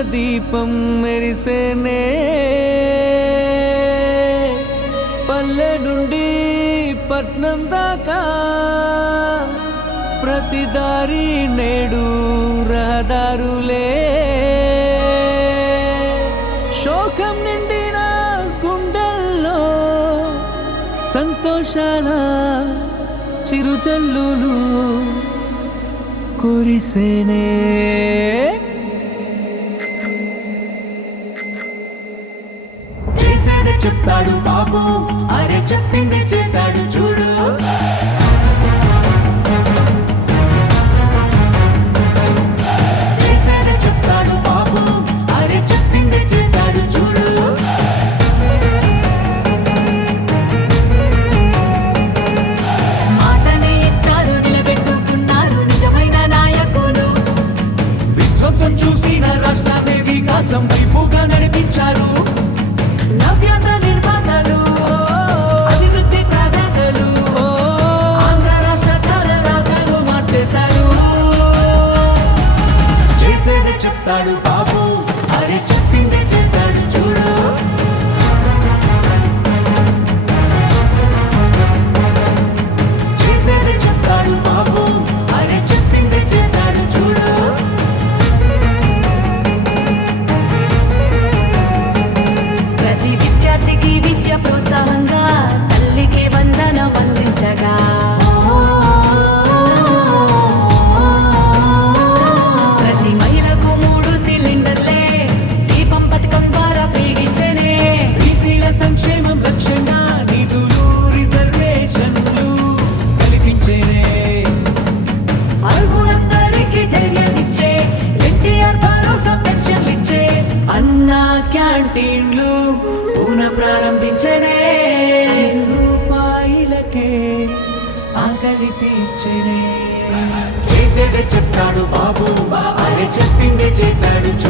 దీపం మెరిసేనే. పల్లె నుండి పట్నం దాకా ప్రతి దారి నేడు రహదారులే. శోకం నిండిన గుండెల్లో సంతోషాల చిరుచల్లులు కురిసేనే. చెప్తాడు బాబు. అరే చెప్పింది చేశాడు చూడు. చేసేది తీర్చనే. రూపాయలకే ఆకలి తీర్చనే. చేసేదే చెప్తాడు బాబు. అరే చెప్పిందే చేశాడు.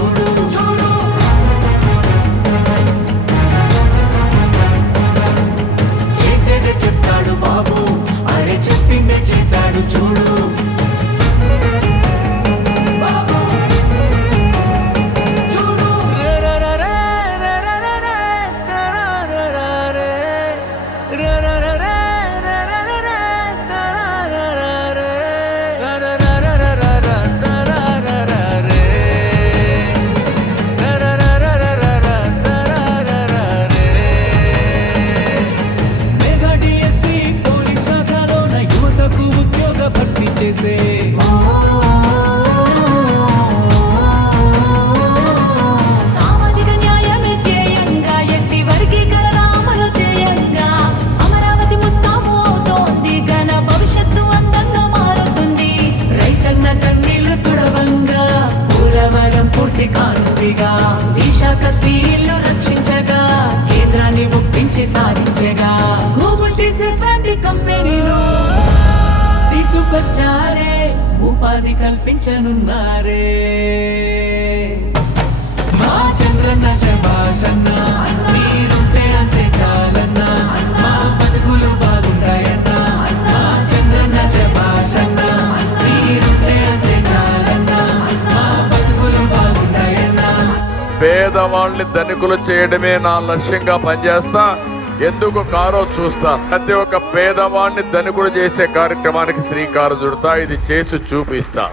ఉపాధి కల్పించనున్నారే. మా చంద్రన్న శభాషన్న మీరుంటే అంటే చాలన్న మా బతుకులు బాగుంటాయన్న మా చంద్రన్న శభాషన్న మీరుంటే అంటే చాలన్న మా బతుకులు బాగుంటాయన్న. పేదవాళ్ళని ధనికులు చేయడమే నా లక్ష్యంగా పనిచేస్తా. ఎందుకు కారో చూస్తా? ప్రతి ఒక్క పేదవాణ్ణి ధనికుడు చేసే కార్యక్రమానికి శ్రీకారం చుడతా. ఇది చేసి చూపిస్తా.